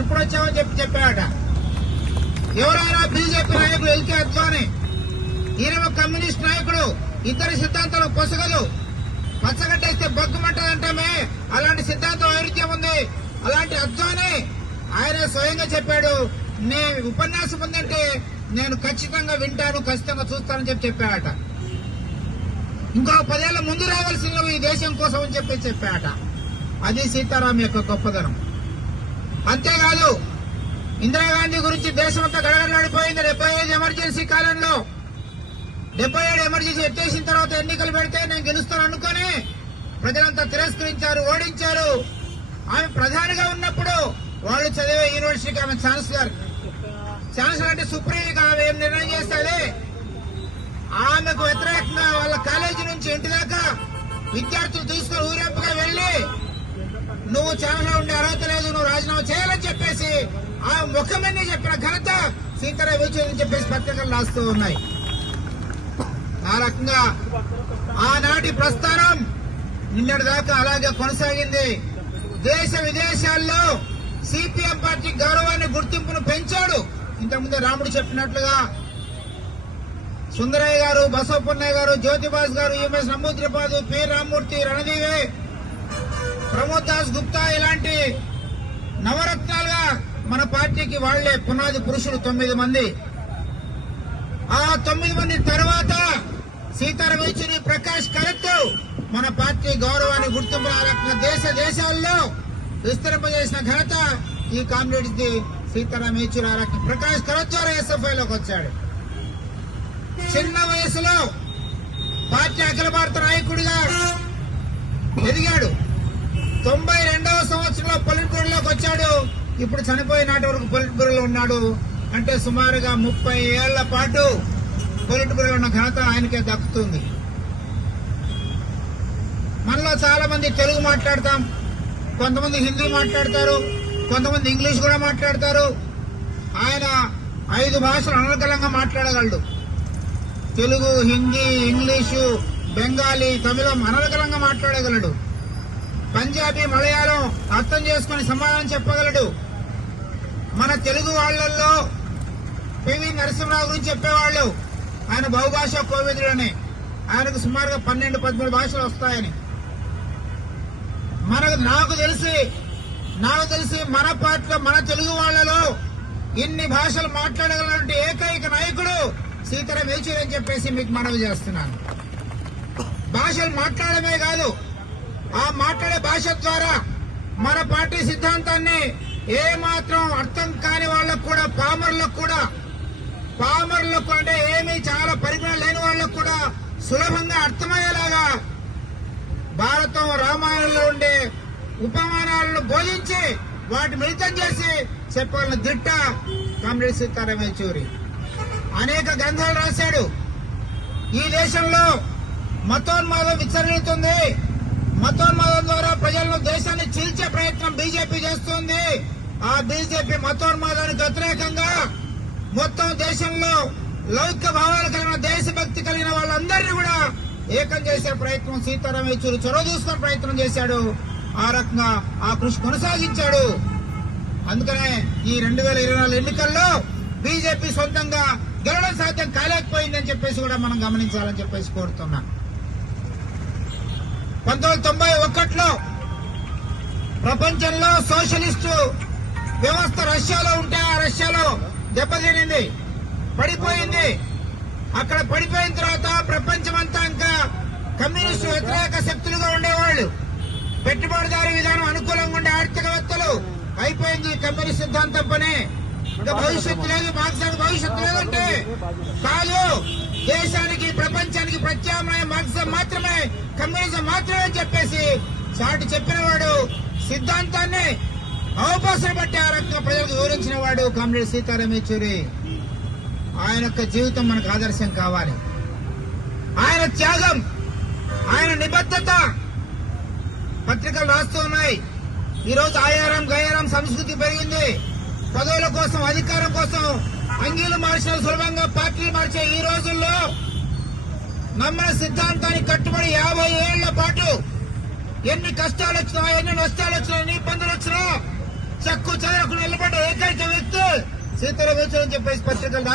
ఇప్పుడు వచ్చామని చెప్పాడట. ఎవరైనా బీజేపీ నాయకుడు ఎల్కే అద్వానీ, ఈయన కమ్యూనిస్ట్ నాయకుడు, ఇద్దరి సిద్ధాంతాలు పొసగలు, పచ్చగట్టేస్తే బొగ్గుమంటదంటామే, అలాంటి సిద్ధాంతం వైరుధ్యం ఉంది. అలాంటి అద్వానీ ఆయన స్వయంగా చెప్పాడు, నే ఉపన్యాసం ఉందంటే నేను ఖచ్చితంగా వింటాను, ఖచ్చితంగా చూస్తానని చెప్పాడట. ఇంకో 10 ఏళ్ల ముందు రావాల్సిన ఈ దేశం కోసం అని చెప్పాడట. అది సీతారాం యొక్క గొప్పదనం. అంతేకాదు, ఇందిరాగాంధీ గురించి దేశమంతా గడగడలాడిపోయింది. 75 ఎమర్జెన్సీ కాలంలో 77 ఎమర్జెన్సీ ఎత్తేసిన తర్వాత ఎన్నికలు పెడితే నేను గెలుస్తాను అనుకుని ప్రజలంతా తిరస్కరించారు, ఓడించారు. ఆమె ప్రధానిగా ఉన్నప్పుడు వాళ్ళు చదివే యూనివర్సిటీకి ఆమె ఛాన్సలర్ అంటే సుప్రీంగా ఆమె ఏం నిర్ణయం చేస్తుంది, ఆమెకు వ్యతిరేకంగా వాళ్ళ కాలేజీ నుంచి ఇంటి దాకా విద్యార్థులు తీసుకుని ఊరేంపుగా వెళ్లి నువ్వు ఛాన్సలర్ ఉండే అర్హత లేదు, నువ్వు రాజీనామా చేయాలని చెప్పేసి ఆ ముఖమని చెప్పిన ఘనత సీతారాం యేచూరి చెప్పేసి పత్రికలు రాస్తూ ఉన్నాయి. ఆ రకంగా ఆనాటి ప్రస్థానం నిన్నటి దాకా అలాగే కొనసాగింది. దేశ విదేశాల్లో సిపిఎం పార్టీ గౌరవాన్ని, గుర్తింపును పెంచాడు. ఇంతకుముందే రాముడు చెప్పినట్లుగా సుందరయ్య గారు, బసవపున్నయ్య గారు, జ్యోతిబాస్ గారు, యుఎస్ నమూద్రిపాదు, పి రామ్మూర్తి, రణదీవే, ప్రమోద్ దాస్ గుప్తా ఇలాంటి నవరత్నాలుగా మన పార్టీకి వాళ్లే పునాది పురుషులు 9 మంది. ఆ 9 మంది తర్వాత సీతారాం యేచూరి, ప్రకాష్ కరత్ మన పార్టీ గౌరవాన్ని, గుర్తింపు దేశ దేశాల్లో విస్తరింపజేసిన ఘనత ఈ కామ్రేడ్ది సీతారాం యేచూరి. ప్రకాష్ కరత్ ద్వారా ఎస్ఎఫ్ఐలోకి వచ్చాడు. చిన్న వయసులో పార్టీ అఖిల భారత నాయకుడిగా ఎదిగాడు. 92వ సంవత్సరంలో పొలిట్ బ్యూరోలోకి వచ్చాడు. ఇప్పుడు చనిపోయిన నాటి వరకు పొలిట్ బ్యూరోలో ఉన్నాడు. అంటే సుమారుగా 30 ఏళ్ల పాటు పొలిట్ బ్యూరోలో ఉన్న ఘనత ఆయనకే దక్కుతుంది. మనలో చాలా మంది తెలుగు మాట్లాడతాం, కొంతమంది హిందీ మాట్లాడతారు, కొంతమంది ఇంగ్లీష్ కూడా మాట్లాడతారు. ఆయన 5 భాషలు అనర్గళంగా మాట్లాడగలడు. తెలుగు, హిందీ, ఇంగ్లీషు, బెంగాలీ, తమిళం అనర్గళంగా మాట్లాడగలడు. పంజాబీ, మలయాళం అర్థం చేసుకుని సమాధానం చెప్పగలడు. మన తెలుగు వాళ్లలో పివి నరసింహరావు గురించి చెప్పేవాళ్లు, ఆయన బహుభాషా కోవిదుడని, ఆయనకు సుమారుగా 12-13 భాషలు వస్తాయని. నాకు తెలిసి మన పార్టీలో, మన తెలుగు వాళ్లలో ఇన్ని భాషలు మాట్లాడగలటువంటి ఏకైక నాయకుడు సీతారాం యేచూరి అని చెప్పేసి మీకు మనవి చేస్తున్నాను. భాషలు మాట్లాడమే కాదు, ఆ మాట్లాడే భాష ద్వారా మన పార్టీ సిద్ధాంతాన్ని ఏమాత్రం అర్థం కాని వాళ్లకు కూడా, పామరులకు అంటే ఏమీ చాలా పరిజ్ఞానం లేని వాళ్లకు కూడా సులభంగా అర్థమయ్యేలాగా భారతం, రామాయణంలో ఉండే ఉపమానాలను బోధించి వాటి మిళితం చేసి చెప్పాలన్న దిట్ట కామ్రేడ్ సీతారాం యేచూరి. అనేక గ్రంథాలు రాశాడు. ఈ దేశంలో మతోన్మాదం విచ్చరిల్లుతుంది. మతోన్మాదం ద్వారా ప్రజలను, దేశాన్ని చీల్చే ప్రయత్నం బీజేపీ చేస్తుంది. ఆ బీజేపీ మతోన్మాదానికి వ్యతిరేకంగా మొత్తం దేశంలో లౌకిక భావాలు కలిగిన, దేశభక్తి కలిగిన వాళ్ళందరినీ కూడా ఏకం చేసే ప్రయత్నం సీతారాం యేచూరి చొరవ తీసుకునే ప్రయత్నం చేశాడు. ఆ రకంగా ఆ కృషి కొనసాగించాడు. అందుకనే ఈ 2024 ఎన్నికల్లో బీజేపీ సొంతంగా గెలవడం సాధ్యం కాలేకపోయిందని చెప్పేసి కూడా మనం గమనించాలని చెప్పేసి కోరుతున్నా. 1991లో ప్రపంచంలో సోషలిస్టు వ్యవస్థ రష్యాలో ఉంటే ఆ రష్యాలో దెబ్బతినింది, పడిపోయింది. అక్కడ పడిపోయిన తర్వాత ప్రపంచమంతా ఇంకా కమ్యూనిస్టు వ్యతిరేక శక్తులుగా ఉండేవాళ్లు. పెట్టుబడిదారీ విధానం అనుకూలంగా ఉండే ఆర్థికవేత్తలు. అయిపోయింది కమ్యూనిస్ట్ సిద్ధాంతం పని, ఇంకా భవిష్యత్తు లేదు, మార్క్సిజానికి భవిష్యత్తు లేదంటే కాదు. దేశానికి, ప్రపంచానికి ప్రత్యామ్నాయం మార్క్సిజం మాత్రమే, కమ్యూనిజం మాత్రమే చెప్పేసి చాటి చెప్పినవాడు, సిద్ధాంతాన్ని అవకాశం బట్టి ఆ రకంగా ప్రజలకు వివరించిన వాడు కామ్రేడ్ సీతారాం యేచూరి. ఆయన యొక్క జీవితం మనకు ఆదర్శం కావాలి. ఆయన త్యాగం, ఆయన నిబద్ధత పత్రికలు రాస్తూ ఉన్నాయి. ఈరోజు ఆయారం గయారం సంస్కృతి పెరిగింది. పదవుల కోసం, అధికారం కోసం అంగీలు మార్చిన సులభంగా పార్టీలు మార్చే ఈ రోజుల్లో నమ్మిన సిద్ధాంతానికి కట్టుబడి 50 ఏళ్ల పాటు ఎన్ని కష్టాలు వచ్చినా, ఎన్ని నష్టాలు వచ్చినా, ఎన్ని ఇబ్బందులు వచ్చినా చెక్కు చెదరకు నిలబడ్డ సీతల బీచ్ అని చెప్పేసి పత్రికలు